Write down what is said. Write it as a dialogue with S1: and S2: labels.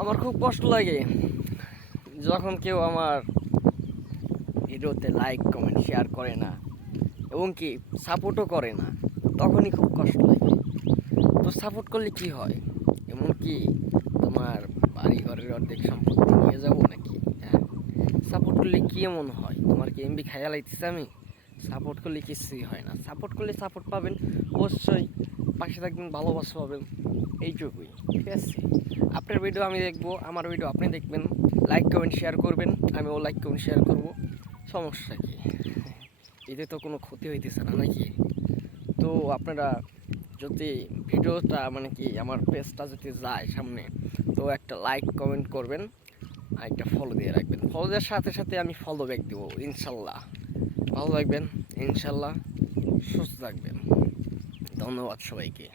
S1: আমার খুব কষ্ট লাগে। যখন কেউ আমার ভিডিওতে লাইক কমেন্ট শেয়ার করে না, এবং কি সাপোর্টও করে না, তখনই খুব কষ্ট লাগে। তো সাপোর্ট করলে কি হয়? এমন কি তোমার বাড়ি ঘরের অর্ধেক সম্পত্তি নিয়ে যাব নাকি? হ্যাঁ। সাপোর্ট করলে কি এমন হয়? তোমার কি এমবি খাইয়া লাইতেছে আমি? সাপোর্ট করলে কিছুই হয় না। সাপোর্ট করলে সাপোর্ট পাবেন, অবশ্যই পাশে থাকবেন, ভালোবাসা পাবেন, এইটুকুই। ঠিক আছে? আপনার ভিডিও আমি দেখব, আমার ভিডিও আপনি দেখবেন। লাইক কমেন্ট শেয়ার করবেন, আমিও লাইক কমেন্ট শেয়ার করব। সমস্যা কি? এতে তো কোনো ক্ষতি হইতেছে না, নাকি? তো আপনারা যদি ভিডিওটা মানে কি, আমার পেজটা যদি যায় সামনে, তো একটা লাইক কমেন্ট করবেন, আর একটা ফলো দিয়ে রাখবেন। ফলো দেওয়ার সাথে সাথে আমি ফলো ব্যাক দেবো, ইনশাল্লাহ। ভালো থাকবেন, ইনশাল্লাহ, সুস্থ থাকবেন। ধন্যবাদ সবাইকে।